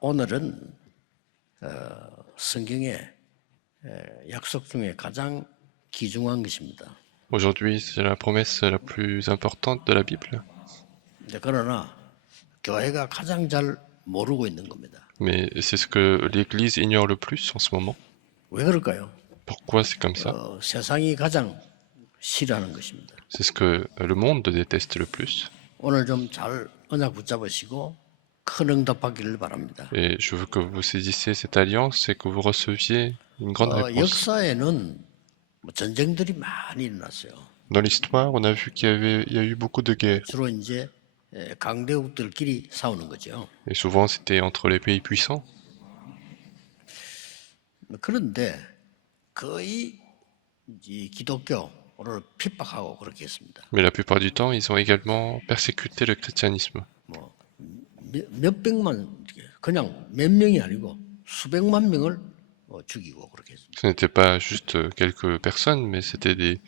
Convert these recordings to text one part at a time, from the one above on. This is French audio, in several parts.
오늘은 성경의 약속 중에 가장 귀중한 것입니다. Aujourd'hui, c'est la promesse la plus importante de la Bible, 그러나 교회가 가장 잘 모르고 있는 겁니다. mais c'est ce que l'Église ignore le plus en ce moment. 왜 그럴까요? Pourquoi c'est comme ça? 세상이 가장 싫어하는 것입니다. C'est ce que le monde déteste le plus. 오늘 좀 잘 언약 붙잡으시고 큰 응답하기를 바랍니다. Et je veux que vous saisissiez cette alliance et que vous receviez une grande réponse. 역사에는 전쟁들이 많이 일어났어요. Dans l'histoire, on a vu il y a eu beaucoup de guerres. 주로 이제 강대국들끼리 싸우는 거죠. Et souvent, c'était entre les pays puissants. 그런데 거의 이 기독교를 핍박하고 그렇게 했습니다. Mais la plupart du temps, ils ont également persécuté le christianisme. 몇백만, 그냥 몇 명이 아니고 수백만 명을 죽이고 그렇게 했습니다. Ce n'était pas juste quelques personnes, mais c'était des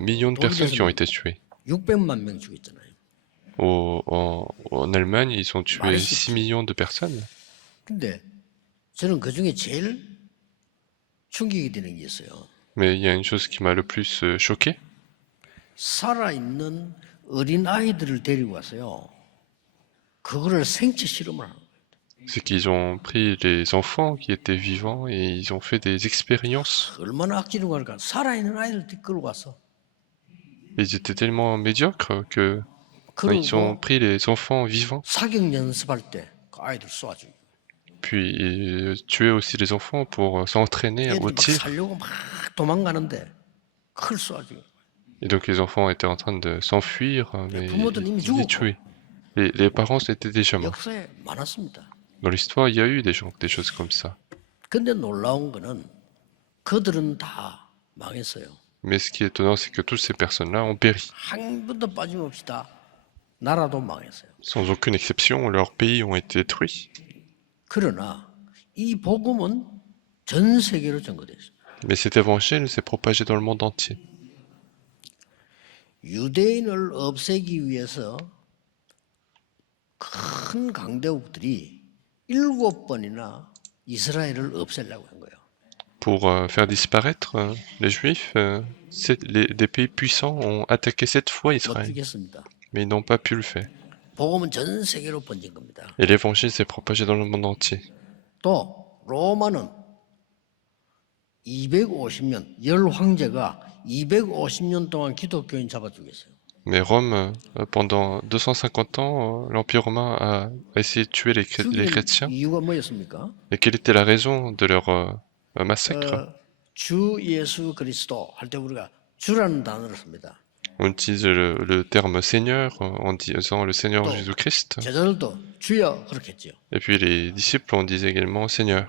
millions de personnes qui ont été tuées. 600만 명 죽였잖아요. En Allemagne, ils ont tué 6 millions de personnes. 근데 저는 그 중에 제일 충격이 되는 게 있어요. Mais il y a une chose qui m'a le plus choqué, 살아있는 어린 아이들을 데리고 와서요. 그거를 생체 실험을 하는 거예요. c'est qu'ils ont pris les enfants qui étaient vivants et ils ont fait des expériences. 얼마나 악질인 거니까 살아있는 아이들 끌고 와서 Ils étaient tellement médiocres que ils ont 그리고 pris les enfants vivants, 사격 연습할 때 그 아이들 쏴주고 puis ils tuaient aussi les enfants pour s'entraîner au 애들이 막 tir. 살려고 막 도망가는데 그걸 쏴주고 Et donc les enfants étaient en train de s'enfuir, mais 부모들은 이미 ils les 죽었고 tuaient. Les parents étaient déjà morts. 역사에 많았습니다. Dans l'histoire, il y a eu des choses comme ça. 근데 놀라운 거는 그들은 다 망했어요. Mais ce qui est étonnant, c'est que toutes ces personnes-là ont péri. 한 번도 빠짐없이 다 나라도 망했어요. Sans aucune exception, leurs pays ont été détruits. 그러나 이 복음은 전 세계로 전거됐습니다. Mais cet évangile s'est propagé dans le monde entier. 유대인을 없애기 위해서 큰 강대국들이 7번이나 이스라엘을 없애려고 한 거예요. Pour faire disparaître les Juifs, des pays puissants ont attaqué 7 fois 못 Israël, 죽였습니다. mais ils n'ont pas pu le faire. 복음은 전 세계로 번진 겁니다. Et l'évangile s'est propagé dans le monde entier. 또 로마는 250년 열 황제가 250년 동안 기독교인 잡아 죽였어요. Mais Rome, pendant 250 ans, l'Empire romain a essayé de tuer les chrétiens. 이유가 뭐였습니까? Et quelle était la raison de leur massacre? 주 예수 그리스도 할 때 우리가 주라는 단어를 씁니다. On utilise le terme Seigneur en disant le Seigneur 또 Jésus-Christ. 제자들도 주여 그렇게 했죠. Et puis les disciples on disait également Seigneur.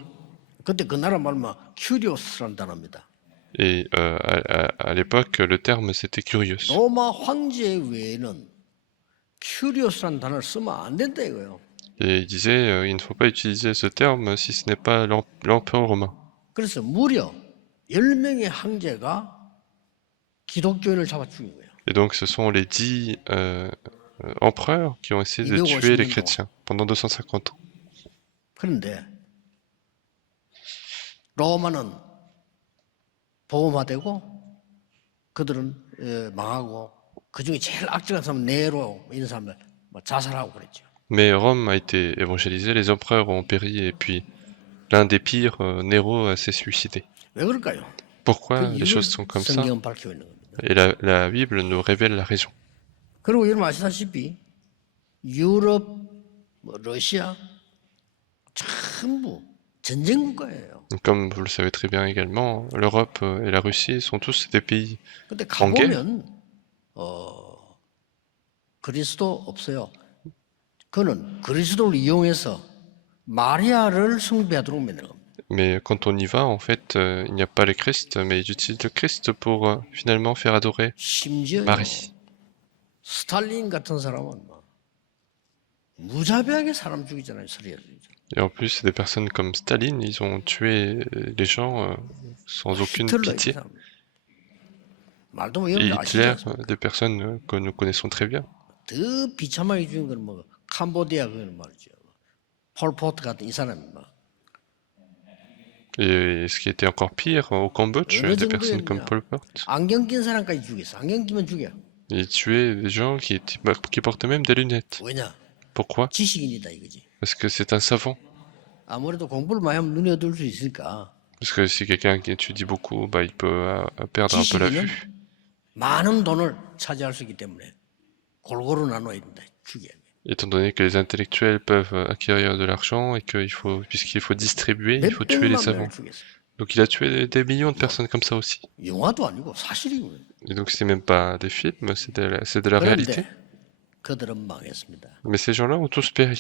그때 그 나라 말만 큐리오스라는 단어입니다. Et à l'époque, le terme c'était Curios. 로마 황제 외에는 큐리오스라는 단어를 쓰면 안 된다 이거예요. Et il disait il ne faut pas utiliser ce terme si ce n'est pas l'empereur romain. 그래서 무려 10명의 황제가 기독교인을 잡아 죽인 거예요. Et donc ce sont les 10 empereurs qui ont essayé de tuer les chrétiens pendant 250 ans. 그런데 로마는 보험화되고 그들은 망하고 그 중에 제일 악질한 사람은 네로 이런 사람들 자살하고 그랬죠. Mais Rome a été évangélisée, les empereurs ont péri et puis l'un des pires, Néro, s'est suicidé. 왜 그럴까요? Pourquoi 그 les choses sont comme ça? 성경은 밝혀 있는 겁니다. Et la Bible nous révèle la raison. 그리고 여러분 아시다시피 유럽, 러시아 전부 전쟁 국가예요. Comme vous le savez très bien également, l'Europe et la Russie sont tous des pays 근데 en guerre. 가보면 그리스도 없어요. 그는 그리스도를 이용해서 마리아를 숭배하도록 만드는 겁니다. Mais quand on y va, en fait, il n'y a pas le Christ, mais ils utilisent le Christ pour finalement faire adorer 심지어 Marie. 스탈린 같은 사람은 막 무자비하게 사람 죽이잖아요. 서리를. Et en plus, des personnes comme Staline, ils ont tué les gens sans aucune pitié. 말도 뭐 Et 여러분들 Hitler, 아시죠? des personnes que nous connaissons très bien. 더 비참하게 죽인 건 뭐 캄보디아 그건 말이죠. 폴포트 같은 이 사람이 막 Et ce qui était encore pire, au Cambodge, 어느 des personnes comme 정도였냐? Pol Pot, 안경 낀 사람까지 죽였어. 안경 끼면 죽여. ils tuaient des gens qui portaient même des lunettes. 왜냐? Pourquoi? 지식인이다 이거지. Parce que c'est un savant. 아무래도 공부를 많이 하면 눈이 어두울 수 있으니까 Parce que si quelqu'un qui étudie beaucoup, bah, il peut perdre un peu la 지식인은 vue. 많은 돈을 차지할 수 있기 때문에 골고루 나눠야 된다. 죽여야 돼. Étant donné que les intellectuels peuvent acquérir de l'argent et puisqu'il faut distribuer, il faut tuer les 몇백만 savants. 명을 죽였어. Donc il a tué des millions de personnes comme ça aussi. 영화도 아니고 사실이고. Et donc c'est même pas des films, c'est de la réalité. 그런데 그들은 망했습니다. Mais ces gens-là ont tous péri.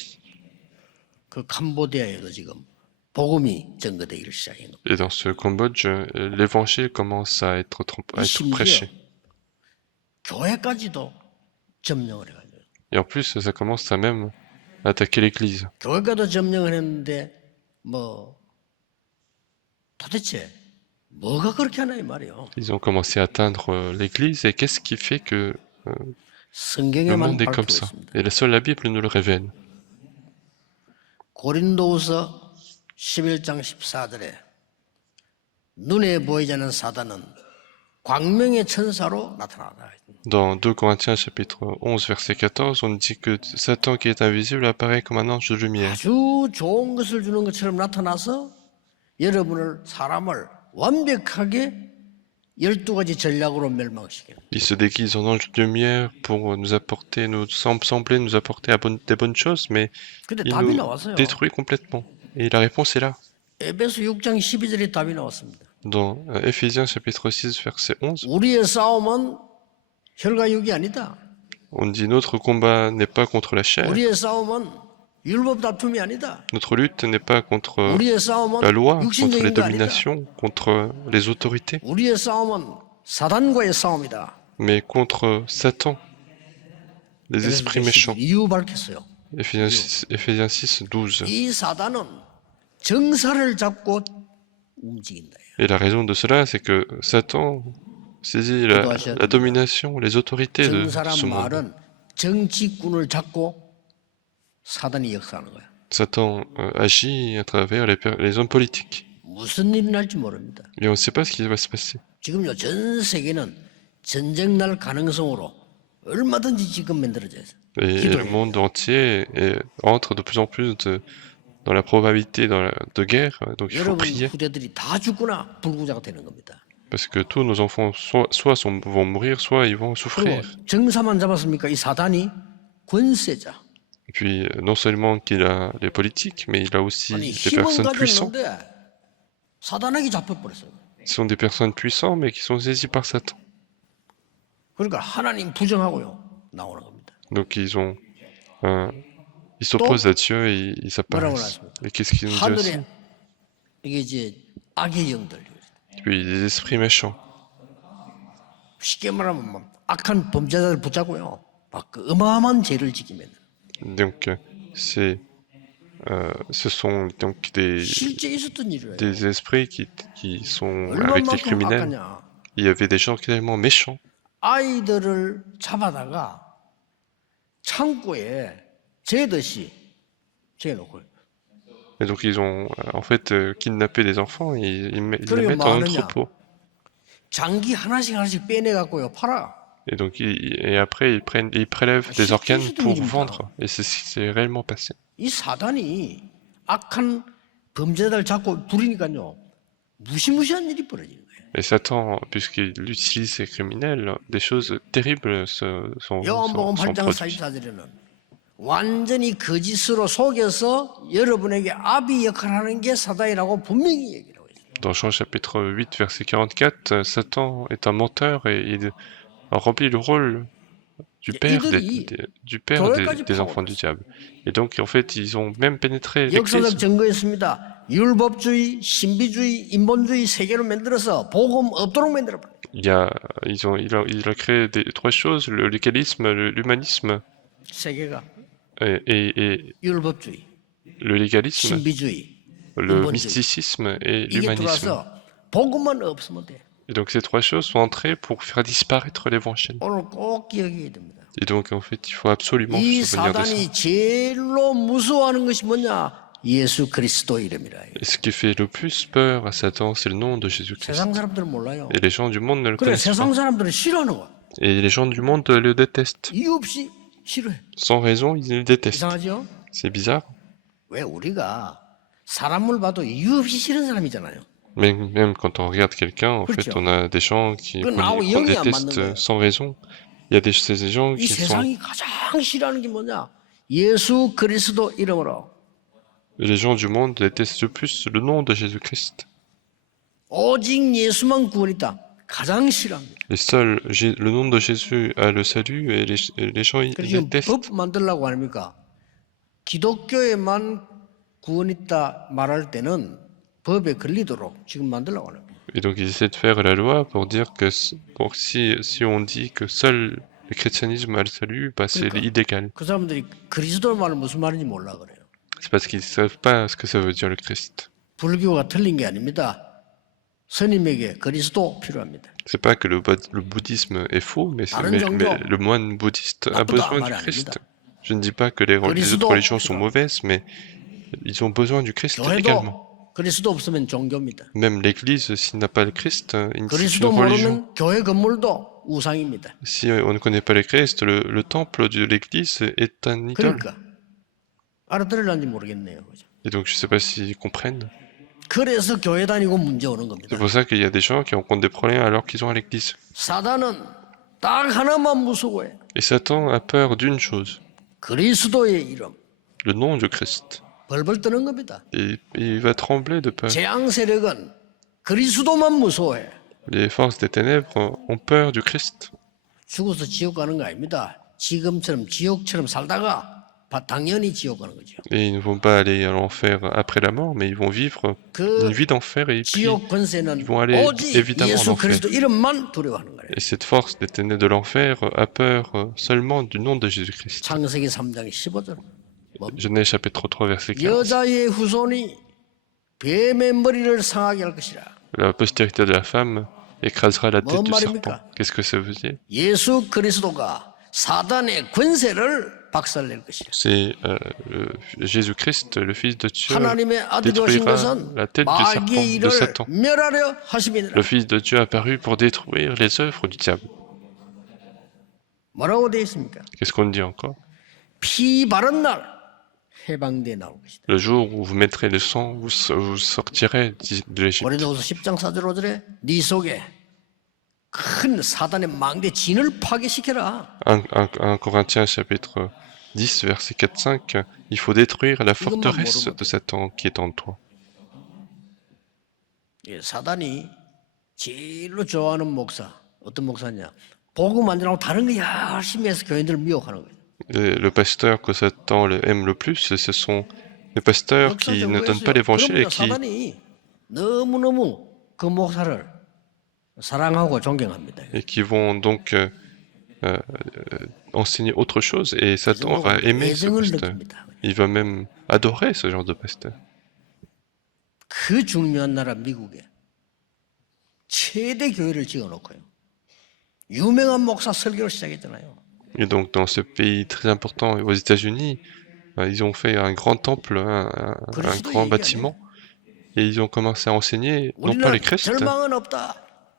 그 캄보디아에도 지금 복음이 전거되기를 시작해. Et dans ce Cambodge, l'évangile commence à être prêché. 교회까지도 점령을 해가지고. Et en plus, ça commence à même attaquer l'église. 교회까지도 점령을 했는데 뭐 도대체 뭐가 그렇게 하나 이 말이에요. Ils ont commencé à atteindre l'église et qu'est-ce qui fait que le 성경에만 monde est comme ça? 발표했습니다. Et seule la Bible nous le révèle. 고린도후서 11장 14절에 눈에 보이지 않는 사단은 광명의 천사로 나타나다. Dans 2 Corinthiens chapitre 11 verset 14, on dit que Satan qui est invisible apparaît comme un ange de lumière. 아주 좋은 것을 주는 것처럼 나타나서 여러분을 사람을 완벽하게 12가지 전략으로 멸망시키는. Il se déguise en ange de lumière pour nous apporter, sembler nous apporter des bonnes choses, mais 근데 il 답이 nous 나왔어요. détruit complètement. Et la réponse est là. 에베소 6장 12절에 답이 나왔습니다. Dans Éphésiens chapitre 6 verset 11, 우리의 싸움은 혈과 육이 아니다. on dit notre combat n'est pas contre la chair, 우리의 싸움은 율법 다툼이 아니다. notre lutte n'est pas contre 우리의 싸움은 la loi, contre les 육신적인 거 아니다. dominations, contre les autorités, 우리의 싸움은 사단과의 싸움이다. mais contre Satan, les esprits méchants. 이유 밝혔어요. Éphésiens 6, 12. 이 사단은 정사를 잡고 움직인다. Et la raison de cela, c'est que Satan saisit la domination, les autorités de 정사란 ce monde. 말은 정치꾼을 잡고 사단이 역사하는 거야. Satan agit à travers les hommes politiques. 무슨 일이 날지 모릅니다. Et on ne sait pas ce qui va se passer. 지금요 전 세계는 전쟁 날 가능성으로 얼마든지 지금 만들어져 있어요. Et le monde entier entre de plus en plus dans la probabilité de guerre, donc il faut 여러분 prier. 후대들이 다 죽거나 불구자가 되는 겁니다. Parce que tous nos enfants soit vont mourir, soit ils vont 그리고 souffrir. 정사만 잡았습니까? 이 사단이 권세자. Et puis non seulement qu'il a les politiques, mais il a aussi 아니 des 힘은 personnes puissantes. 가졌는데 사단에게 잡혀버렸어요. Ce sont des personnes puissantes, mais qui sont saisies par Satan. 그러니까 하나님 부정하고요 나오는 겁니다. Donc ils s'opposent à Dieu et ils apparaissent. Et qu'est-ce qu'ils nous disent aussi? 하늘에 이게 이제 악의 영들. Puis des esprits méchants. 쉽게 말하면 뭐 악한 범죄자를 붙잡고요. 막 그 어마어마한 죄를 지키면 Donc ce sont donc 실제 있었던 일이에요. des esprits qui sont avec les 얼마만큼 criminels. 악하냐. Il y avait des gens tellement méchants. 아이들을 잡아다가 창고에 재듯이 재놓고 Et donc ils ont en fait kidnappé des enfants et ils les 그리고 mettent 뭐 en 하느냐. entrepôt. 장기 하나씩 빼내갖고요 팔아. Et donc et après ils prélèvent des organes pour 일입니다. vendre. Et c'est ce qui s'est réellement passé. 이 사단이 악한 범죄자를 잡고 부리니까요 무시무시한 일이 벌어지는 거예요. Et Satan, puisqu'il utilise ces criminels, des choses terribles sont 요한복음 8장 produites. 44절에는 완전히 거짓으로 속여서 여러분에게 아비 역할을 하는 게 사단이라고 분명히 얘기를 하고 있어요. Dans Jean chapitre 8, verset 44, Satan est un menteur et il remplit le rôle du père des enfants du diable. Et donc, en fait, ils ont même pénétré 역사적 l'Église. 증거였습니다. 율법주의, 신비주의, 인본주의 세계로 만들어서 복음 없도록 만들어버려요. Il a créé trois choses, le légalisme, l'humanisme 세계가 et 율법주의, le légalisme, 신비주의, le 인본주의. mysticisme et 이게 l'humanisme. 들어와서 복음만 없으면 돼. Et donc ces trois choses sont entrées pour faire disparaître l'évangile. 오늘 꼭 기억해야 됩니다. Et donc en fait, il faut absolument 이 se souvenir de ça. 사단이 제일로 무서워하는 것이 뭐냐? 예수 그리스도 이름이라. Et ce qui fait le plus peur à Satan, c'est le nom de Jésus-Christ. 세상 사람들은 몰라요. Et les gens du monde ne le 그래 connaissent pas. 세상 사람들은 싫어하는 거야. Et les gens du monde le détestent. 이유 없이 싫어해. Sans raison, ils le détestent. 이상하죠? C'est bizarre. 왜 우리가 사람을 봐도 이유 없이 싫은 사람이잖아요. Même quand on regarde quelqu'un, en fait, 그렇죠. on a des gens qu'on 나하고 영이 안 맞는 déteste 거예요. sans raison. Il y a ces gens 이 qui sont... 세상이 가장 싫어하는 게 뭐냐? 예수 그리스도 이름으로 Les gens du monde détestent le plus le nom de Jésus-Christ. 오직 예수만 구원 있다. 가장 싫어합니다. Et seul le nom de Jésus a le salut et les gens ils 그래서 지금 détestent. 법 만들려고 합니까? 기독교에만 구원 있다 말할 때는 법에 걸리도록 지금 만들려고 하는 거예요. Et donc ils essaient de faire la loi pour dire que si on dit que seul le christianisme a le salut, bah c'est illégal. 그 사람들이 그리스도 말은 무슨 말인지 몰라 그래요. C'est parce qu'ils savent pas ce que ça veut dire le Christ. 불교가 틀린 게 아닙니다. 스님에게 그리스도 필요합니다. C'est pas que le bouddhisme est faux, mais le moine bouddhiste a besoin du Christ. Je ne dis pas que les autres religions sont mauvaises, mais ils ont besoin du Christ également. 그리스도 없으면 종교입니다. Même l'Église, s'il n'a pas le Christ, c'est une 그리스도 religion. 모르면 교회 건물도 우상입니다. Si on ne connaît pas le Christ, le temple de l'Église est un idole. 그러니까 알아들을는지 모르겠네요. 그죠? Et donc je sais pas s'ils comprennent. 그래서 교회 다니고 문제 오는 겁니다. C'est pour ça qu'il y a des gens qui rencontrent des problèmes alors qu'ils sont à l'église. 사단은 딱 하나만 무서워해. Et Satan a peur d'une chose, 그리스도의 이름. le nom du Christ. 벌벌 떠는 겁니다. Et il va trembler de peur. 재앙 세력은 그리스도만 무서워해. Les forces des ténèbres ont peur du Christ. 죽어서 지옥 가는 거 아닙니다. 지금처럼 지옥처럼 살다가 당연히 지옥 가는 거죠. Et ils ne vont pas aller à l'enfer après la mort, mais ils vont vivre une vie d'enfer et puis 지옥 권세는 ils vont aller 오직 évidemment en 예수 enfer. 그리스도 이름만 두려워하는 거예요. Et cette force des ténèbres de l'enfer a peur seulement du nom de Jésus-Christ. 창세기 3장 15절. Genèse chapitre 3 verset 15. 여자의 후손이 뱀의 머리를 상하게 할 것이라. La postérité de la femme écrasera la tête 뭔 du 말입니까? serpent. Qu'est-ce que ça veut dire? 예수 그리스도가 사단의 권세를 박살낼 것이라. C'est Jésus-Christ, le Fils de Dieu, 하나님의 아들이 오신 détruira 것은 la tête du 마귀의 serpent, de 일을 Satan. 멸하려 하심이니라. Le Fils de Dieu apparu pour détruire les œuvres du diable. 뭐라고 되어 있습니까? Qu'est-ce qu'on dit encore? 피 바른 날 해방돼 나올 것이다. Le jour où vous mettrez le sang, vous sortirez de l'Égypte. 고린도후서 10장 4절 5절에 네 속에 큰 사단의 망대 진을 파괴시켜라. 1 Corinthiens chapitre 10 verset 4-5, il faut détruire la forteresse de Satan qui est en toi. 사단이 제일로 좋아하는 목사 어떤 목사냐? 복음 안 전하고 다른 거 열심히 해서 교인들을 미혹하는 거예요. Le pasteur que Satan aime le plus, ce sont les pasteurs qui ne donnent pas l'évangile et qui... 사단이 너무너무 그 목사를 사랑하고 존경합니다. et qui vont donc enseigner autre chose. Et Satan va aimer ce pasteur. Il va même adorer ce genre de pasteur. 그 중요한 나라 미국에 최대 교회를 지어놓고요. 유명한 목사 설교를 시작했잖아요. Et donc dans ce pays très important aux États-Unis, ils ont fait un grand temple, un grand bâtiment, et ils ont commencé à enseigner non pas les chrétiens,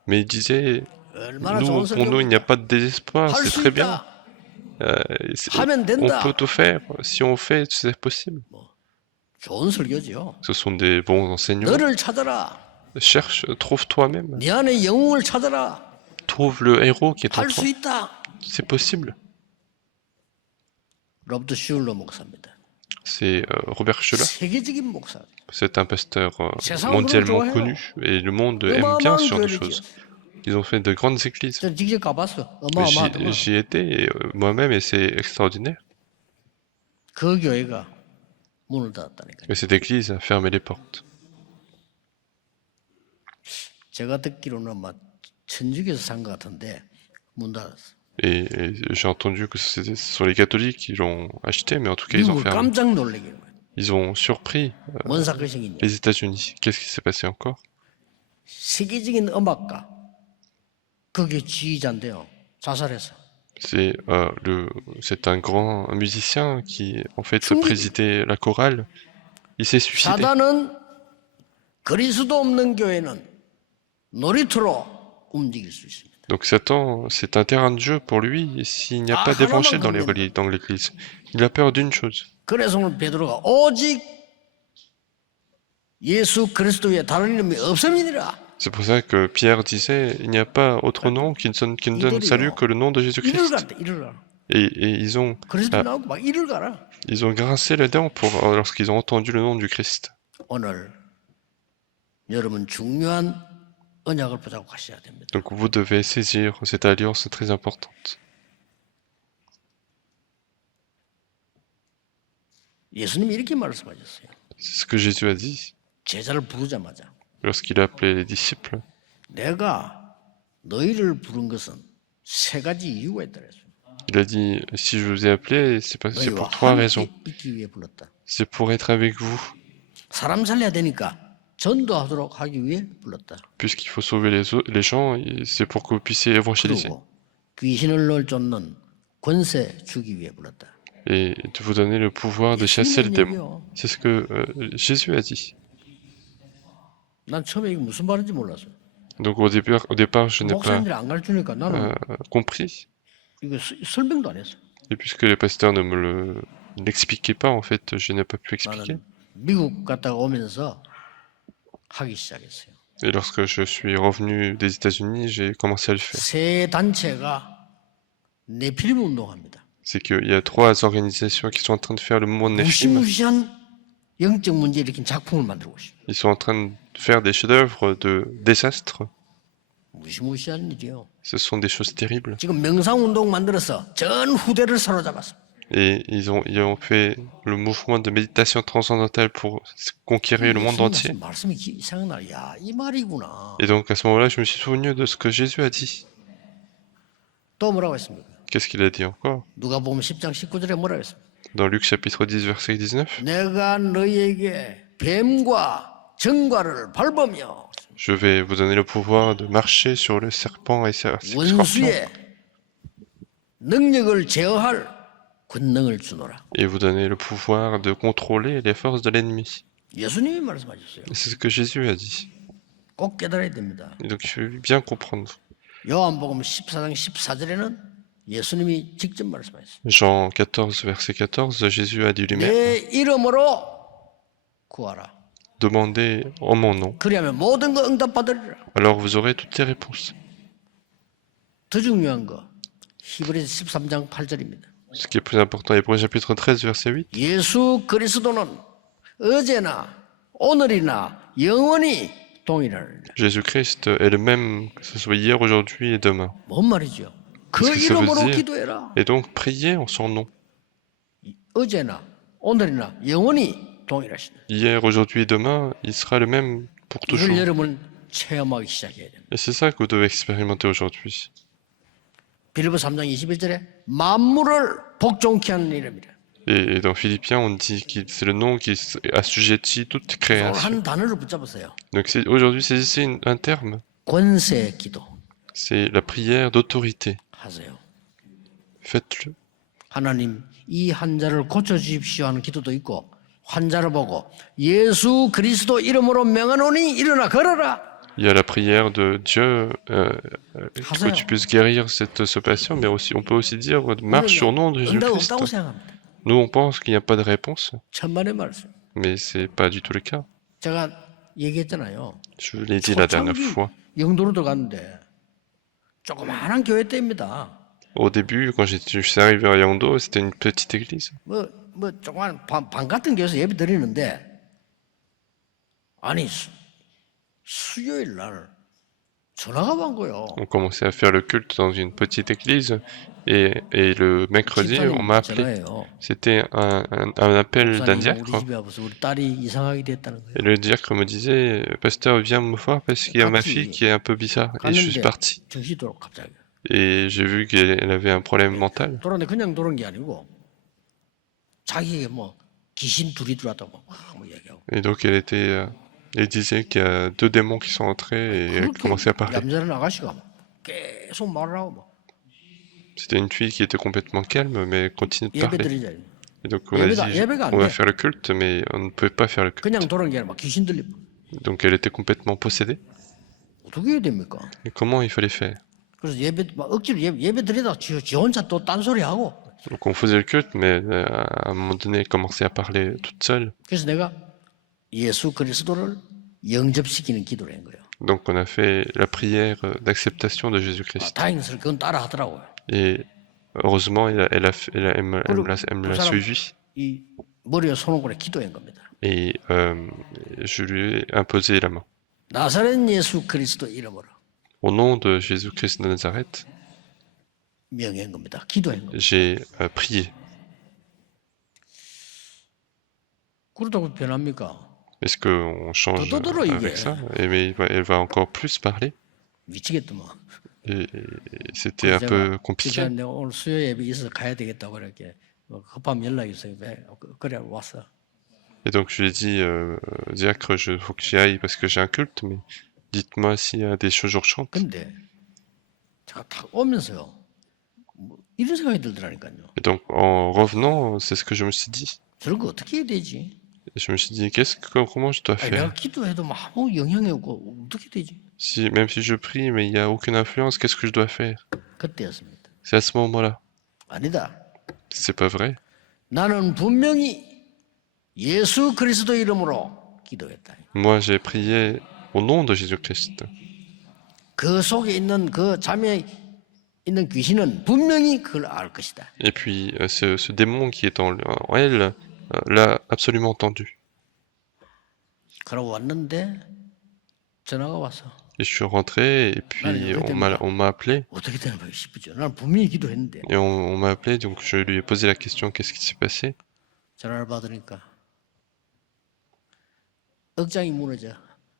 mais ils disaient, nous, pour nous il n'y a pas de désespoir, c'est très bien. On peut tout faire, si on fait, c'est possible. Ce sont des bons enseignements. Cherche, trouve toi-même. Trouve le héros qui est en toi. C'est possible. C'est Robert Schuller. C'est un pasteur mondialement connu et le monde aime bien ce genre de choses. Ils ont fait de grandes églises. J'y étais moi-même et c'est extraordinaire. Mais cette église a fermé les portes. Et j'ai entendu que ce sont les catholiques qui l'ont acheté, mais en tout cas ils ont fermé. Ils ont surpris les États-Unis. Qu'est-ce qui s'est passé encore? C'est un grand musicien qui en fait présidait la chorale Il s'est suicidé. 사단은 그리스도 없는 교회는 놀이터로 움직일 수 있습니다. Donc Satan, c'est un terrain de jeu pour lui s'il n'y a pas d'évangile dans l'église. Il a peur d'une chose. 그래서 오늘 베드로가 오직 예수 그리스도의 다른 이름이 없음이니라. C'est pour ça que Pierre disait, il n'y a pas autre nom qui ne donne salut que le nom de Jésus-Christ. Et ils ont grincé les dents lorsqu'ils ont entendu le nom du Christ. 오늘 여러분 중요한 언약을 붙잡고 가셔야 됩니다. Donc vous devez saisir cette alliance très importante. 예수님이 이렇게 말씀하셨어요. C'est ce que Jésus a dit 제자를 부르자마자 lorsqu'il a appelé les disciples. 내가 너희를 부른 것은 세 가지 이유가 있다 그랬어요. Il a dit, si je vous ai appelé, c'est pour trois raisons. 있기 위해 불렀다. C'est pour être avec vous. 사람 살려야 되니까 전도하도록 하기 위해 불렀다. Puisqu'il faut sauver les gens, c'est pour que vous puissiez évangéliser. 그리고 귀신을 쫓는 권세 주기 위해 불렀다. Et de vous donner le pouvoir de chasser le démon. C'est ce que Jésus a dit. 난 처음에 이게 무슨 말인지 몰랐어요. Donc au départ, je n'ai pas 목사님들이 안 가르치니까 나는 compris. 이거 설명도 안 했어요. Et puisque les pasteurs ne me l'expliquaient pas, en fait, je n'ai pas pu expliquer. 나는 미국 갔다가 오면서 하기 시작했어요. Et lorsque je suis revenu des États-Unis, j'ai commencé à le faire. 세 단체가 네피림 운동합니다. C'est qu'il y a trois organisations qui sont en train de faire le mouvement de Nephilim. 무시무시한 영적 문제 일으킨 작품을 만들고 있어요. Ils sont en train de faire des chefs-d'œuvre de désastres. 무시무시한 일이요. Ce sont des choses terribles. 지금 명상 운동 만들어서 전 후대를 사로잡았어. Et ils ont fait le mouvement de méditation transcendantale pour conquérir le monde entier. 말씀이 생각나. 야, 이 말이구나. Et donc à ce moment-là, je me suis souvenu de ce que Jésus a dit. 또 뭐라고 했습니까? Qu'est-ce qu'il a dit encore? 누가복음 10장 19절에 뭐라고 했습니까? Dans Luc chapitre 10, verset 19. 내가 너희에게 뱀과 정과를 밟으며 Je vais vous donner le pouvoir de marcher sur le serpent et ses scorpions. 원수의 능력을 제어할 권능을 주노라. Et vous donner le pouvoir de contrôler les forces de l'ennemi. 예수님이 말씀하셨어요. C'est ce que Jésus a dit. 꼭 깨달아야 됩니다. Et donc il faut bien comprendre. 요한복음 14장 14절에는 예수님이 직접 말씀하셨어요. Jean 14, verset 14, Jésus a dit lui-même, 내 이름으로 구하라. demandez en mon nom. 그리하면 모든 거 응답받으리라. Alors vous aurez toutes les réponses. 더 중요한 거 히브리서 13장 8절입니다. Ce qui est plus important, Hébreux chapitre 13, verset 8. 예수 그리스도는 어제나 오늘이나 영원히 동일하리라. Jésus-Christ est le même, que ce soit hier, aujourd'hui et demain. 뭔 말이죠? 그 Qu'est-ce que ça veut 이름으로 dire? 기도해라. Et donc priez en son nom. 어제나 오늘이나 영원히 동일하시다. Hier, aujourd'hui et demain, il sera le même pour 이걸 toujours. 여러분 체험하기 시작해야 됩니다. Et c'est ça que vous devez expérimenter aujourd'hui. 빌립보 3장 21절에 만물을 복종케 하는 이름이라. Et dans Philippiens, on dit que c'est le nom qui assujettit toute création. 한 단어를 붙잡으세요. Donc aujourd'hui, saisissez un terme. 권세 기도 C'est la prière d'autorité. 하세요. Faites-le. 하나님 이 환자를 고쳐 주십시오 하는 기도도 있고 환자를 보고 예수 그리스도 이름으로 명하노니 일어나 걸어라. Il y a la prière de Dieu que tu puisses guérir ce patient, mais aussi, on peut aussi dire marche sur le nom de Jésus-Christ. Nous, on pense qu'il n'y a pas de réponse, 천만의 말씀. mais c'est pas du tout le cas. 제가 얘기했잖아요. Je l'ai dit la dernière fois. 영도로 들어갔는데 조그마한 교회 때입니다. Au début, quand je suis arrivé à Yangdo, c'était une petite église. 뭐 조그만 방 같은 교회에서 예배 드리는데 아니 수요일 날 전화가 온 거예요. On commençait à faire le culte dans une petite église et le mercredi, on m'a appelé. C'était un appel d'un diacre. Et le diacre me disait, pasteur, viens me voir parce qu'il y a ma fille qui est un peu bizarre. Et je suis parti. Et j'ai vu qu'elle avait un problème mental. 그냥 돌아온 게 아니고 자기에게 뭐 귀신 둘이 들어왔다고 뭐 얘기하고. Et donc elle disait qu'il y a deux démons qui sont entrés et elle commençait à parler. 얌전한 아가씨가 계속 말을 하고 뭐. C'était une fille qui était complètement calme, mais elle continuait de parler. Et donc on a dit, 예배가 안 on va 돼. faire le culte, mais on ne pouvait pas faire le culte. 그냥 돌아간 게 아니라 막 귀신 들려. Donc elle était complètement possédée. 어떻게 해야 됩니까? Et comment il fallait faire? 그래서 막 억지로 예배 드리다가 지 혼자 또 딴소리 하고. Donc on faisait le culte, mais à un moment donné, elle commençait à parler toute seule. 그래서 내가 예수 그리스도를 영접시키는 기도를 한 거예요. Donc on a fait la prière d'acceptation de Jésus-Christ. 다행스럽게 그건 따라 하더라고요. Et heureusement, elle me l'a suivi. 이 머리에 손을 기도한 겁니다. Et je lui ai imposé la main. 나사렛 예수 그리스도 이름으로 Au nom de Jésus-Christ de Nazareth, 명한 겁니다. 기도한 겁니다. j'ai prié. 그렇다고 변합니까? Est-ce qu'on change avec ça? Mais elle va encore plus parler. 미치겠더만. Et c'était un peu compliqué. 내가 오늘 수요 예배 있어서 가야 되겠다고 그렇게 급하면 연락이 있어요. 그래 왔어. Et donc je lui ai dit, diacre, faut que j'y aille parce que j'ai un culte, mais dites-moi s'il y a des choses urgentes. 근데 제가 딱 오면서요. 이런 생각이 들더라니까요. Et donc en revenant, c'est ce que je me suis dit. 저거 어떻게 해야 되지? Et je me suis dit, comment je dois faire? 내가 기도해도 아무 영향이 없고 어떻게 되지? Même si je prie, mais il n'y a aucune influence, qu'est-ce que je dois faire? 그때였습니다. C'est à ce moment-là. 아니다. C'est pas vrai. 나는 분명히 예수 그리스도 이름으로 기도했다. Moi, j'ai prié au nom de Jésus-Christ. 그 속에 있는 그 잠에 있는 귀신은 분명히 그걸 알 것이다. Et puis, ce démon qui est en elle l'a absolument entendu. 그러고 왔는데 전화가 왔어. Et je suis rentré, et puis on m'a appelé. 어떻게 되는 거야 싶죠. 난 분명히 기도했는데. Et on m'a appelé, donc je lui ai posé la question, qu'est-ce qui s'est passé? 전화를 받으니까 억장이 무너져.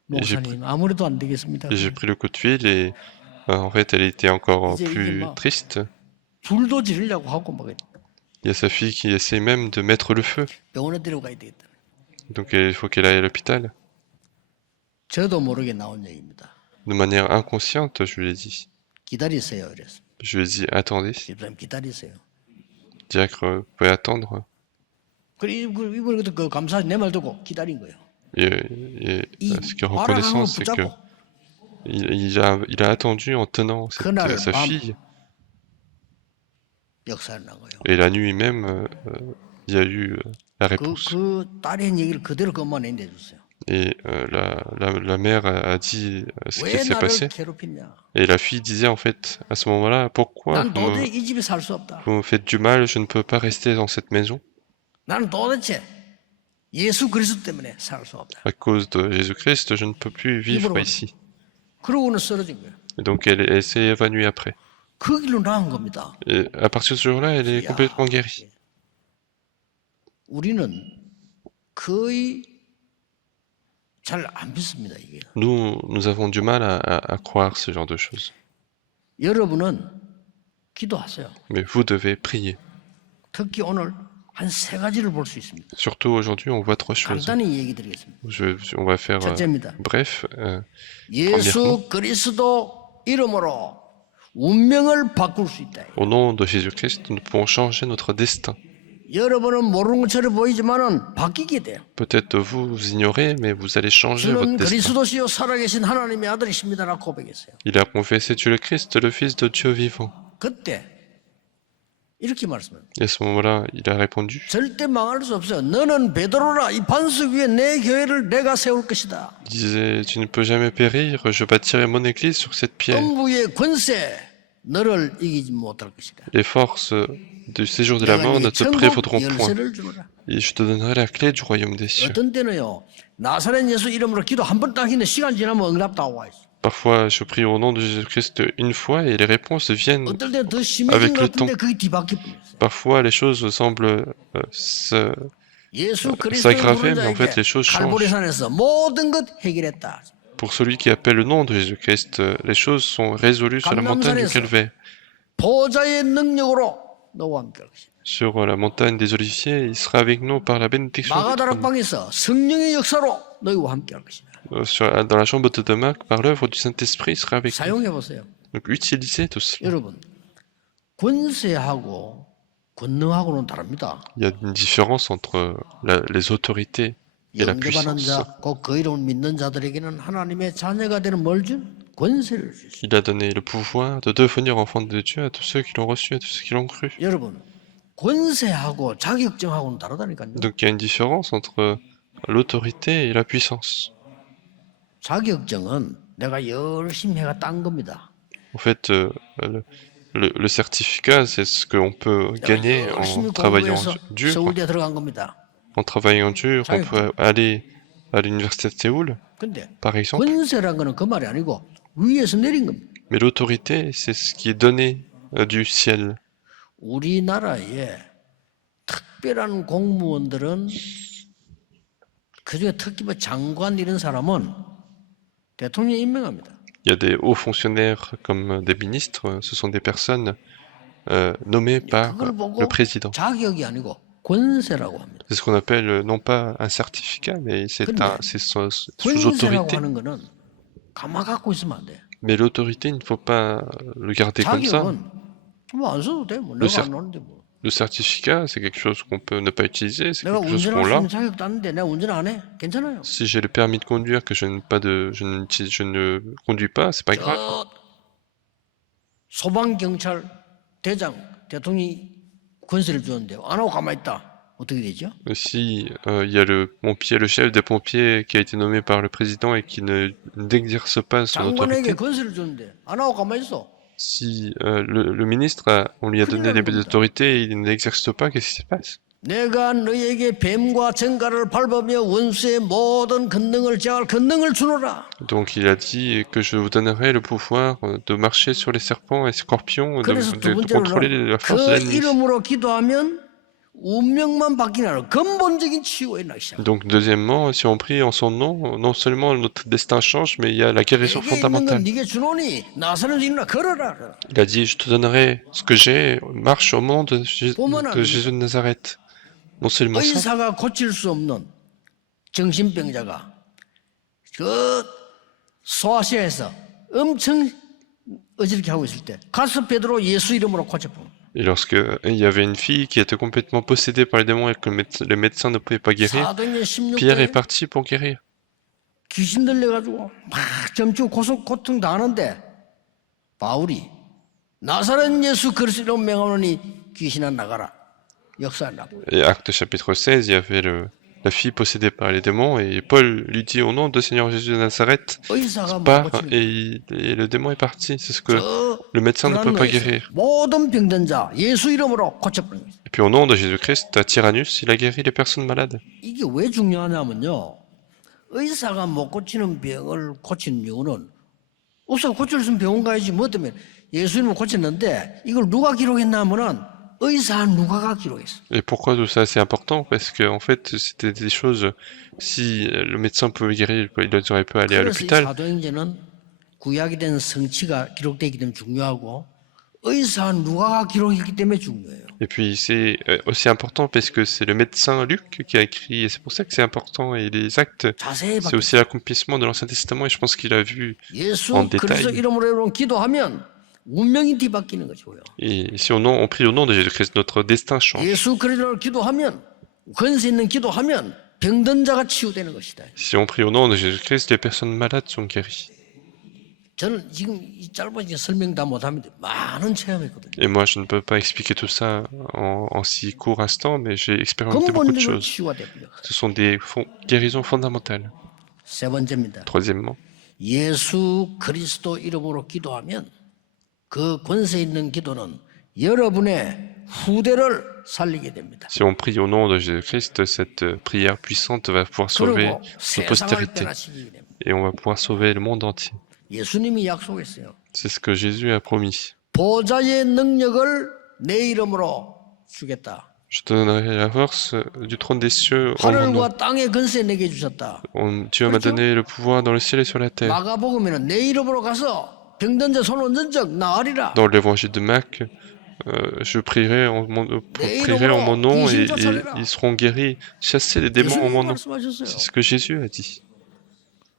목사님 아무래도 안 되겠습니다. Et j'ai pris le coup de fil, et en fait, elle était encore plus triste. 불도 지르려고 하고 막. Il y a sa fille qui essaie même de mettre le feu. 병원에 데려가야 되겠다. Donc il faut qu'elle aille à l'hôpital. 저도 모르게 나온 얘기입니다. De manière inconsciente, je lui ai dit. 기다리세요, 그랬어. Je lui ai dit, attendez. 집사님 기다리세요. Diacre, vous pouvez attendre. 그래 이번에도 그 감사 내 말 듣고 기다린 거예요. Et ce qui est reconnaissant, c'est que il a attendu en tenant sa fille. 역사를 난 거예요. Et la nuit même, il y a eu la réponse. 그 딸의 얘기를 그대로 그 엄마한테 내줬어요. Et la mère a dit ce qui 왜 s'est 나를 passé. 괴롭히냐? Et la fille disait en fait, à ce moment-là, pourquoi 난 도저히 이 집에 살 수 없다. vous me faites du mal, je ne peux pas rester dans cette maison. 나는 도대체 예수 그리스도 때문에 살 수 없다. À cause de Jésus-Christ, je ne peux plus vivre ici. 그러고는 쓰러진 거예요. Et donc elle s'est évanouie après. 그 길로 나간 겁니다. Et à partir de ce jour-là, elle est complètement guérie. 우리는 거의 잘 안 믿습니다, 이게. Nous avons du mal à croire ce genre de choses. 여러분은 기도하세요. Mais vous devez prier. 특히 오늘 한 세 가지를 볼 수 있습니다. Surtout aujourd'hui, on voit trois choses. 간단히 얘기 드리겠습니다. On va faire bref. 예수 그리스도 이름으로 운명을 바꿀 수 있다. Au nom de Jésus-Christ, nous pouvons changer notre destin. 여러분은 모르는 것처럼 보이지만은 바뀌게 돼요. Peut-être vous ignorez, mais vous allez changer votre 주는 destin. 그리스도시요 살아계신 하나님의 아들이십니다라고 고백했어요. Il a confessé tu es le Christ, le Fils de Dieu vivant. 그때 이렇게 말씀합니다. Et à ce moment-là, il a répondu. 절대 망할 수 없어요. 너는 베드로라 이 반석 위에 내 교회를 내가 세울 것이다. Il disait tu ne peux jamais périr, je bâtirai mon église sur cette pierre. 음부의 권세 너를 이기지 못할 것이다. Les forces du séjour de la mort ne te prévaudront point. Et je te donnerai la clé du royaume des cieux. 어떤 때는요 나사렛 예수 이름으로 기도 한 번 딱 했는데 시간 지나면 응답 다 와 있어. Parfois, je prie au nom de Jésus-Christ une fois et les réponses viennent 어떨 때는 더 심해진 avec 것 le temps. 같은데 그게 뒤바뀌어 버렸어요. Parfois, les choses semblent 예수 그리스도를 s'aggraver, 부르는 mais en fait, les choses changent. 갈보리산에서 모든 것 해결했다. Pour celui qui appelle le nom de Jésus-Christ, les choses sont résolues sur la montagne du Calvaire. 보좌의 능력으로 너와 함께 할 것이다. Sur la montagne des Oliviers, il sera avec nous par la bénédiction du trône. 마가다락방에서 성령의 역사로 너희와 함께 할 것이다. Dans la chambre de Marc, par l'œuvre du Saint-Esprit, il sera avec nous. 사용해 보세요. Donc utilisez tout cela. 여러분, 권세하고 권능하고는 다릅니다. Il y a une différence entre les autorités et la 영접하는 puissance. 자, 곧 그 이름을 믿는 자들에게는 하나님의 자녀가 되는 뭘 준? 권세를 주셨어요. Il a donné le pouvoir de devenir enfant de Dieu à tous ceux qui l'ont reçu, à tous ceux qui l'ont cru. 여러분, 권세하고 자격증하고는 다르다니까요. Donc il y a une différence entre l'autorité et la puissance. 자격증은 내가 열심히 해가 딴 겁니다. En fait, le certificat, c'est ce qu'on peut 내가 gagner en 열심히 travaillant 공부해서 dur. 서울대 들어간 겁니다. En travaillant dur, on peut aller à l'université de Séoul, 근데 par exemple. 권세란 거는 그 말이 아니고 위에서 내린 겁니다. Mais l'autorité, c'est ce qui est donné du ciel. 우리나라에 특별한 공무원들은 그중에 특히 뭐 장관 이런 사람은 대통령이 임명합니다. Il y a des hauts fonctionnaires comme des ministres, ce sont des personnes nommées par 그걸 보고 le président. 자격이 아니고 권세라고 합니다. C'est ce qu'on appelle non pas un certificat, mais c'est 근데 sous 권세라고 autorité. 하는 거는 가만 갖고 있으면 안 돼. Mais l'autorité, il ne faut pas le garder comme ça. 자격은 뭐 안 써도 돼. 뭐 내가 안 노는데 뭐. Le certificat, c'est quelque chose qu'on peut ne pas utiliser, c'est 내가 quelque chose 운전할 qu'on 수 l'a. 있는 자격도 아닌데 내가 운전 안 해. 괜찮아요. Si j'ai le permis de conduire, que je ne conduis pas, c'est pas grave. 저 소방 경찰 대장 대통령이 권세를 주는데 안 하고 가만히 있다. 어떻게 되죠? Si il y a le pompier, le chef des pompiers qui a été nommé par le président et qui n'exerce pas son 장관에게 autorité, 권세를 주는데 안 하고 가만히 있어. si le ministre, on lui a donné des autorités et il n'exerce pas, qu'est-ce qui se passe? 내가 너에게 뱀과 정갈을 밟으며 원수의 모든 권능을 제할 권능을 주노라. Donc il a dit que je vous donnerai le pouvoir de marcher sur les serpents et scorpions, 그래서 두 de contrôler 번째로는 la force de 그 l'ennemi. 이름으로 기도하면 운명만 바뀌는 근본적인 치유가 일어나기 시작합니다. Donc deuxièmement, si on prie en son nom, non seulement notre destin change, mais il y a la guérison 내게 있는 건 fondamentale. 네게 주노니 나사렛 일어나 걸어라. Il a dit, je te donnerai ce que j'ai, marche au monde de 보면은 Jésus de Nazareth. Non seulement ça, 의사가 고칠 수 없는 정신병자가 그 소아시아에서 엄청 어지럽게 하고 있을 때 가서 베드로 예수 이름으로 고쳐본. et lorsque il y avait une fille qui était complètement possédée par le démon et que le médecin ne pouvait pas guérir, 사도행전 Pierre est 16장에 parti pour guérir. 귀신 들려가지고 막 점치고 고통 당하는데 바울이 나사렛 예수 그리스도 이름 명하노니 귀신아 나가라. 역사하라고. Et Acte chapitre 16, il y avait la fille possédée par les démons et Paul lui dit au nom de Seigneur Jésus de Nazareth, 의사가 못 part 고치는 et le démon est parti. C'est ce que 저 le médecin ne peut pas guérir. 모든 병든 자 예수 이름으로 고쳐버린 거예요. Et puis au nom de Jésus-Christ, à Tyrannus, il a guéri les personnes malades. 이게 왜 중요하냐면요. 의사가 못 고치는 병을 고치는 이유는 의사가 고칠 수 있으면 병원 가야지 뭐 때문에 예수 이름으로 고쳤는데 이걸 누가 기록했나 하면은 의사 누가가 기록했어. Et pourquoi tout ça c'est important? Parce que en fait, c'était des choses. Si le médecin pouvait guérir, il aurait pu aller à 그래서 이 l'hôpital. 사도행전은 구약이 된 성취가 기록되기 때문에 중요하고 의사 누가가 기록했기 때문에 중요해요. Et puis c'est aussi important parce que c'est le médecin Luc qui a écrit, et c'est pour ça que c'est important. Et les actes, 자세히 c'est aussi l'accomplissement de l'Ancien Testament. Et je pense qu'il a vu 예수 en 그리스도 détail. 이름으로 기도하면 운명이 뒤바뀌는 거죠. Et si on prie au nom de Jésus-Christ, notre destin change. 예수 그리스도를 기도하면 권세 있는 기도하면 병든 자가 치유되는 것이다. Si on prie au nom de Jésus-Christ, les personnes malades sont guéries. 저는 지금 이 짧은 설명 다 못합니다. 많은 체험했거든요. Et moi, je ne peux pas expliquer tout ça en si court instant, mais j'ai expérimenté beaucoup de 근본적으로 choses. 치유가 됩니다. Ce sont des guérisons fondamentales. 세 번째입니다. Troisièmement, 예수 그리스도 이름으로 기도하면 그 권세 있는 기도는 여러분의 후대를 살리게 됩니다. si on prie au nom de Jésus-Christ, cette prière puissante va pouvoir sauver 그리고 nos 세상을 postérités 변화시키게 됩니다. et on va pouvoir sauver le monde entier. 예수님이 약속했어요. C'est ce que Jésus a promis. 보좌의 능력을 내 이름으로 주겠다. Je te donnerai la force du trône des cieux en mon nom. 하늘과 땅의 권세 내게 주셨다. Dieu m'a donné le pouvoir dans le ciel et sur la terre. 마가복음에는 내 이름으로 가서 병든 자 손 얹은 적 나으리라. Dans l'évangile de Marc, je prierai en mon nom et ils seront guéris. Chassez les démons en mon nom. 말씀하셨어요. C'est ce que Jésus a dit.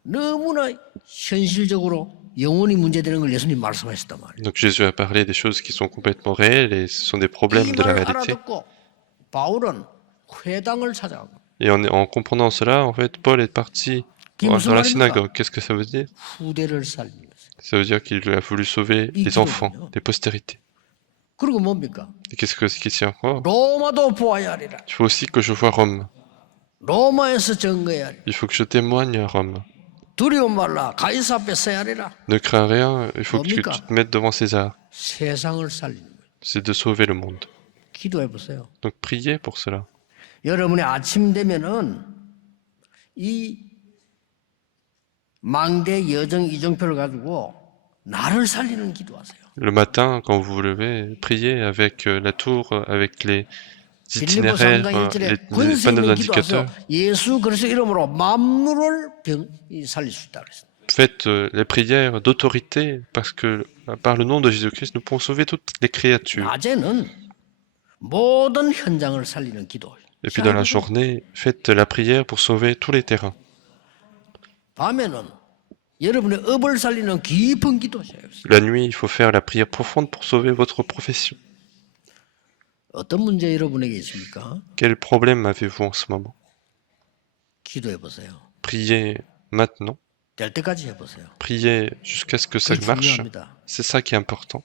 너무나 현실적으로 영원히 문제되는 걸 예수님 말씀하셨단 말이에요. Donc Jésus a parlé des choses qui sont complètement réelles et ce sont des problèmes 이 de la 말을 réalité. 알아듣고 바울은 회당을 찾아가고 Et en comprenant cela, en fait, Paul est parti 그게 무슨 dans la 말입니까? synagogue. Qu'est-ce que ça veut dire? 후대를 살리면서. Ça veut dire qu'il a voulu sauver 이 les enfants, 기도군요. les postérités. 그리고 뭡니까? Et qu'est-ce qu'il y a encore? 로마도 보아야 하리라. Il faut aussi que je voie Rome. 로마에서 증거해야 하리라. Il faut que je témoigne à Rome. 두려움 말라. 가이사 앞에 서야 하리라. Ne crains rien, il faut que tu 뭡니까? te mettes devant César. 세상을 살리는 거예요. C'est de sauver le monde. 기도해 보세요. Donc priez pour cela. 여러분의 아침 되면은 이 망대 여정 이정표를 가지고 나를 살리는 기도하세요. Le matin, quand vous vous levez, priez avec la tour, avec les 빌립보 itinéraires, 3장 1절에 les 권세 panneaux 있는 기도하세요. d'indicateurs. 예수 그리스도 이름으로 만물을 살릴 수 있다 그랬어요. Faites les prières d'autorité parce que par le nom de Jésus-Christ, nous pouvons sauver toutes les créatures. 낮에는 모든 현장을 살리는 기도. Et puis dans la journée, faites la prière pour sauver tous les terrains. 밤에는 여러분의 업을 살리는 깊은 기도하셔야 해요. La nuit, il faut faire la prière profonde pour sauver votre profession. 어떤 문제 여러분에게 있습니까? Quel problème avez-vous en ce moment? 기도해 보세요. Priez maintenant. 될 때까지 해 보세요. Priez jusqu'à ce que ça 그게 marche. 중요합니다. C'est ça qui est important.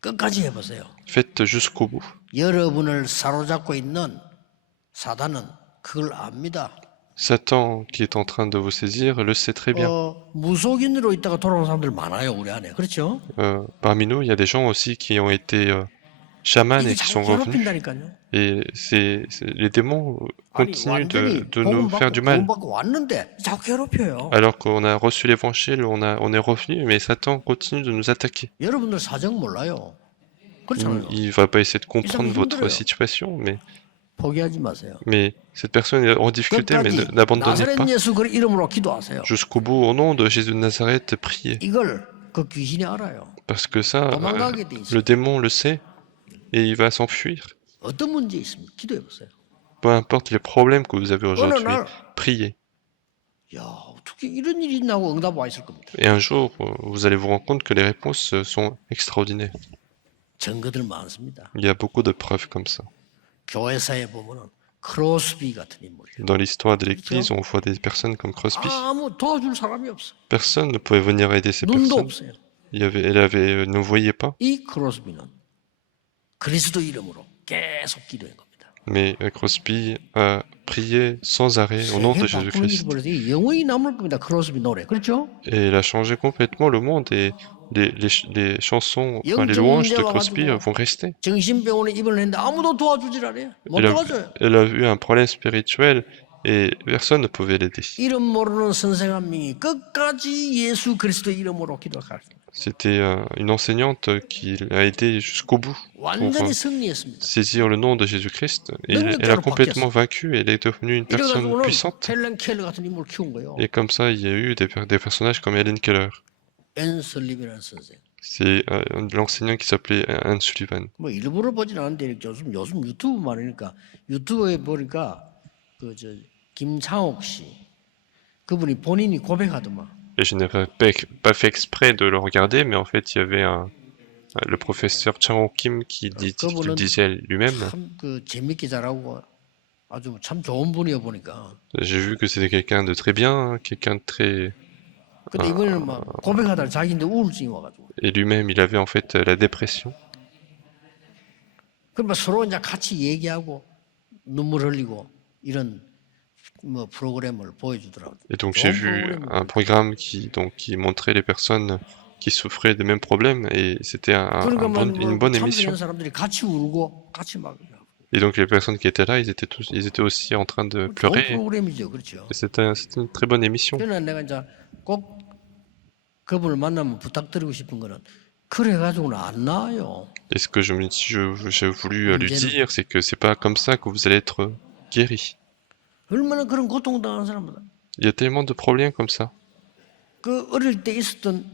끝까지 해 보세요. Faites jusqu'au bout. 여러분을 사로잡고 있는 사단은 그걸 압니다. Satan, qui est en train de vous saisir, le sait très bien. 무속인으로 있다가 돌아온 사람들 많아요, 우리 안에. 그렇죠? Parmi nous, il y a des gens aussi qui ont été chamans 이게 et qui sont 자꾸 revenus. 괴롭힌다니까요. Et les démons 아니, continuent 완전히 de nous faire du mal. 구원받고 왔는데 자꾸 괴롭혀요. Alors qu'on a reçu l'évangile, on est revenu, mais Satan continue de nous attaquer. 여러분들 사정 몰라요. 그렇잖아요. Il va pas essayer de comprendre votre 힘들어요. situation, 포기하지 마세요. mais cette personne est en difficulté, mais 끝까지 n'abandonnez 나사렛 pas. 예수 그 이름으로 기도하세요. Jusqu'au bout, au nom de Jésus de Nazareth, priez. 이걸 그 귀신이 알아요. Parce que ça, 도망가게 돼 있어요. le démon le sait, et il va s'enfuir. 어떤 문제 있으면 기도해 보세요. Peu importe les problèmes que vous avez aujourd'hui, 날- priez. 야, 어떻게 이런 일이 있나고 응답 와 있을 겁니다. Et un jour, vous allez vous rendre compte que les réponses sont extraordinaires. 증거들 많습니다. Il y a beaucoup de preuves comme ça. 교회사에 보면은 크로스비 같은 인물이에요. Dans l'histoire de l'Église, on voit des personnes comme Crosby. 아무 도와줄 사람이 없어. Personne ne pouvait venir aider ces 눈도 personnes. 없어요. Ne voyait pas. 이 크로스비는 그리스도 이름으로 계속 기도한 겁니다. Mais Crosby a prié sans arrêt au nom de 세계 바꾸는 일이 Jésus-Christ. 벌어서 이게 영원히 남을 겁니다. 크로스비 노래. 그렇죠? Et il a changé complètement le monde et les chansons, enfin, les louanges de Crosby vont rester. 정신병원에 입원을 했는데 아무도 도와주질 않아요. 못 Elle a, 도와줘요. elle a eu un problème spirituel et personne ne pouvait l'aider. 이름 모르는 선생 한 명이 끝까지 예수 그리스도 이름으로 기도하셨습니다. C'était une enseignante qui l'a aidé jusqu'au bout pour 완전히 승리했습니다. saisir le nom de Jésus-Christ. Et elle a complètement vaincu et elle est devenue une personne 이래가지고는 puissante. 헬렌 켈러 같은 인물을 키운 거예요. Et comme ça, il y a eu des personnages comme Helen Keller. 앤슬립이라는 선생. C'est l'enseignant qui s'appelait Anne Sullivan. 뭐 일부러 보진 않는데 요즘 유튜브 많으니까 유튜브에 보니까 그 저 김창옥 씨 그분이 본인이 고백하더만. Et je n'ai pas fait exprès de le regarder, mais en fait, il y avait le professeur Chang Kim qui le disait lui-même. 참 그 재밌게 잘하고 아주 참 좋은 분이야 보니까. J'ai vu que c'était quelqu'un de très bien, quelqu'un de très... 근데 이번에는 막 고백하다가 자기인데 우울증이 와가지고. Et lui-même, il avait en fait la dépression. 그러면 서로 이제 같이 얘기하고 눈물 흘리고 이런 뭐 프로그램을 보여주더라고요. Et donc j'ai vu un programme qui montrait les personnes qui souffraient des mêmes problèmes et c'était une bonne émission. 사람들이 같이 울고 같이 막. Et donc les personnes qui étaient là, ils étaient aussi en train de pleurer. 프로그램이죠, 그렇죠. Et c'était une très bonne émission. 그러나 내가 이제 꼭 그분을 만나면 부탁드리고 싶은 거는 그래 가지고는 안 나아요. Et ce que j'ai voulu lui dire, c'est que c'est pas comme ça que vous allez être guéri. 얼마나 그런 고통당하는 사람들. Il y a tellement de problèmes comme ça. 그 어릴 때 있었던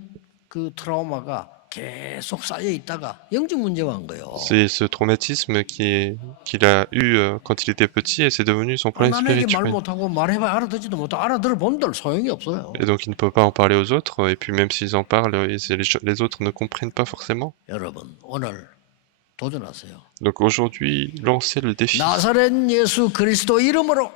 그 트라우마가 계속 쌓여 있다가 영적 문제가 온 거예요. C'est ce traumatisme qu'il a eu quand il était petit et c'est devenu son problème 남에게 말 spirituel. 못하고 말해봐 알아듣지도 못하고 알아들어본들 소용이 없어요. Et donc il ne peut pas en parler aux autres, et puis même s'ils en parlent, les autres ne comprennent pas forcément. 여러분 오늘 도전하세요. Donc aujourd'hui, lancez le défi. 나사렛 예수 그리스도 이름으로.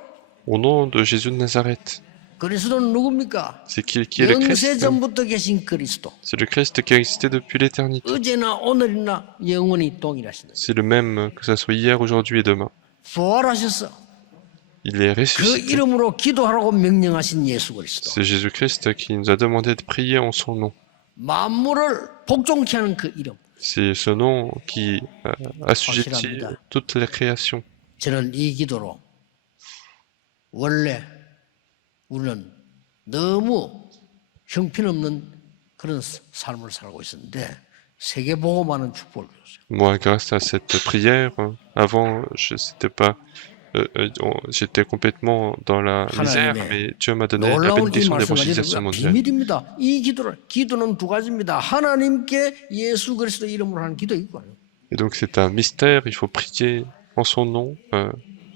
Au nom de Jésus de Nazareth. 그리스도는 누굽니까? C'est qui est le Christ? 영세전부터 계신 그리스도. C'est le Christ qui a existé depuis l'éternité. 어제나 오늘이나 영원히 동일하시는. C'est le même que ça soit hier, aujourd'hui et demain. 부활하셨어. Il est 그 ressuscité. 이름으로 기도하라고 명령하신 예수 그리스도. C'est Jésus-Christ qui nous a demandé de prier en son nom. 만물을 복종케 하는 그 이름. C'est ce nom qui assujettit toute la création. 저는 이 기도로 원래 우리는 너무 형편없는 그런 삶을 살고 있었는데 세계 복음하는 축복을 줬어요. Moi, grâce à cette prière, avant, j'étais complètement dans la misère, mais Dieu m'a donné la 놀라운 이 bénédiction de 말씀을 l'évangélisation mondiale. 비밀입니다. 이 기도는 두 가지입니다. 하나님께 예수 그리스도 이름으로 하는 기도 있고 Et donc c'est un mystère, il faut prier en son nom,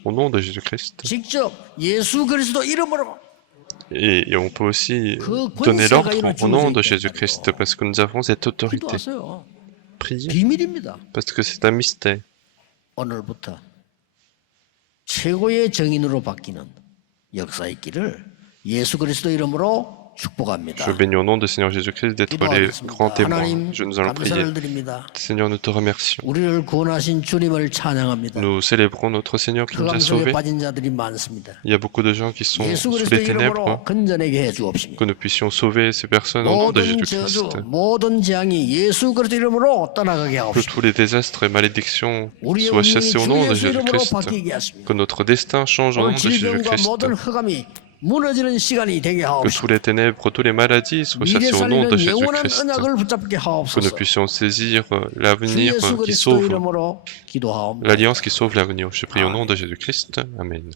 au nom de Jésus-Christ. 직접 예수 그리스도 이름으로 Et on peut aussi donner l'ordre au nom de Jésus-Christ, parce que nous avons cette autorité. 기도하세요. Priez, 비밀입니다. parce que c'est un mystère. 오늘부터 최고의 정인으로 바뀌는 역사 있기를 예수 그리스도 이름으로 축복합니다. Je bénis au nom du Seigneur Jésus-Christ d'être les grands témoins. Nous allons prier. Seigneur, nous te remercions. 우리를 구원하신 주님을 찬양합니다. Nous célébrons notre Seigneur qui nous a sauvés. 빠진 자들이 많습니다. Il y a beaucoup de gens qui sont 예수 sous 그리스도 les ténèbres. 이름으로 건져내게 해 주옵시고. Que nous puissions sauver ces personnes au nom de 모든 Jésus-Christ. 저주, 모든 재앙이 예수 그리스도 이름으로 떠나가게 Que 하옵시고. tous les désastres et malédictions 우리의 soient 운명이 chassés au 주 nom de 예수 이름으로 Jésus-Christ. 바뀌게 하십니다. Que notre destin change au nom 오늘 de 질병과 Jésus-Christ. 모든 흑암이 무너지는 시간이 되게 Que 하옵시고. tous les ténèbres, tous les maladies soient 미래 chassés au nom de 살리는 영원한 Jésus-Christ. 언약을 붙잡게 Que nous 하옵소서. puissions saisir 주 l'avenir 예수 qui 그리스도 sauve, 이름으로 기도하옵니다. l'alliance qui sauve l'avenir. Je prie au nom de Jésus-Christ. Amen.